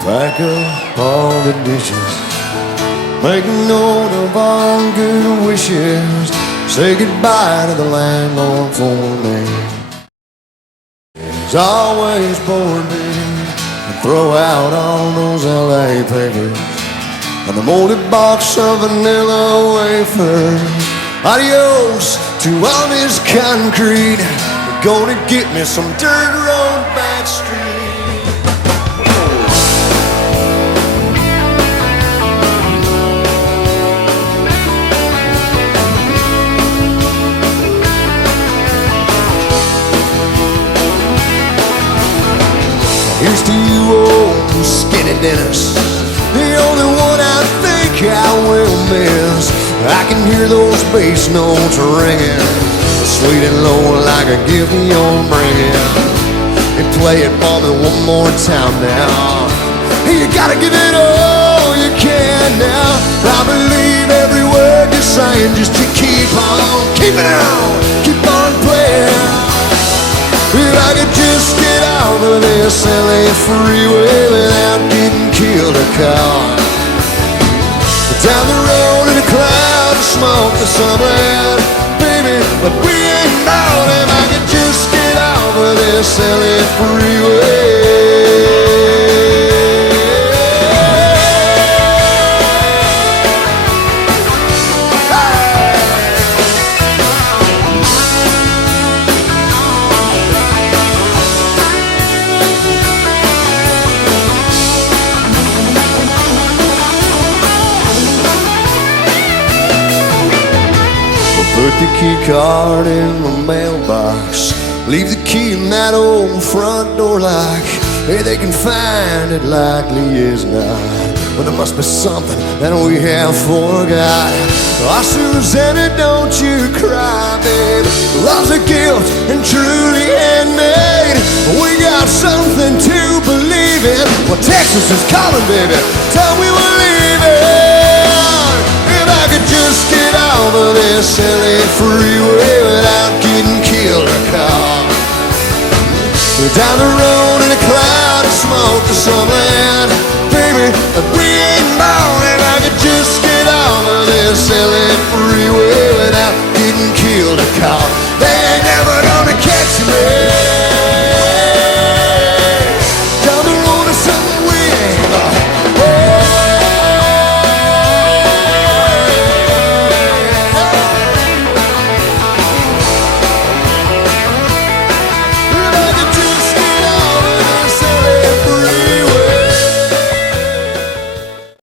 Pack up all the dishes, make note of all good wishes. Say goodbye to the landlord for me. He's always bored me. And throw out all those LA papers and the molded box of vanilla wafers. Adios to all this concrete. We're gonna get me some dirt road back street. Here's to you, old skinny Dennis, the only one I think I will miss. I can hear those bass notes ringing, sweet and low like a gift you're bringing. And play it for me one more time now. Hey, you gotta give it all you can now. I believe every word you're saying, just to keep on, keep it on, keep on playing. If I could just get out of this LA freeway without getting killed or caught. Down the road in a cloud of smoke or something, baby, but we ain't out. If I could just get out of this LA freeway. Put the key card in the mailbox, leave the key in that old front door lock. Hey, they can find it, likely is not, but there must be something that we have forgot. Oh, Susanna, don't you cry, babe. Love's a gift and truly handmade. We got something to believe in. Well, Texas is calling, baby. Tell me we're leaving. If I could just get out of this LA freeway without getting killed or caught. Down the road in a cloud of smoke to some land, baby,